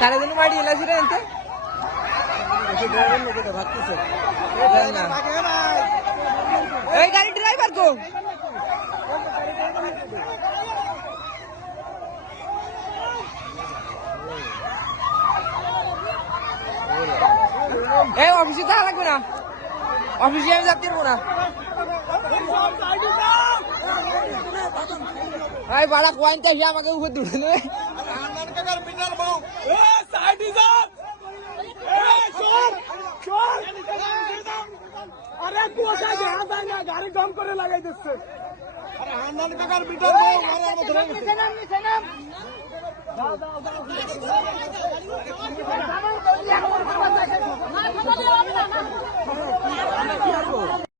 সারাদিন বাড়ি এলাছি রে এতে এই গাড়ি ড্রাইভার কো এই অফিসে তো লাগবে না অফিসে আমি যাতে পারবো না এই বাড়া পয়েন্ট এসে আমাকে উপর তুলে নেবে अरे कोशा जहाँ जाना गाड़ी दम करे लगाई दिससे अरे हानन काकार बिटर बो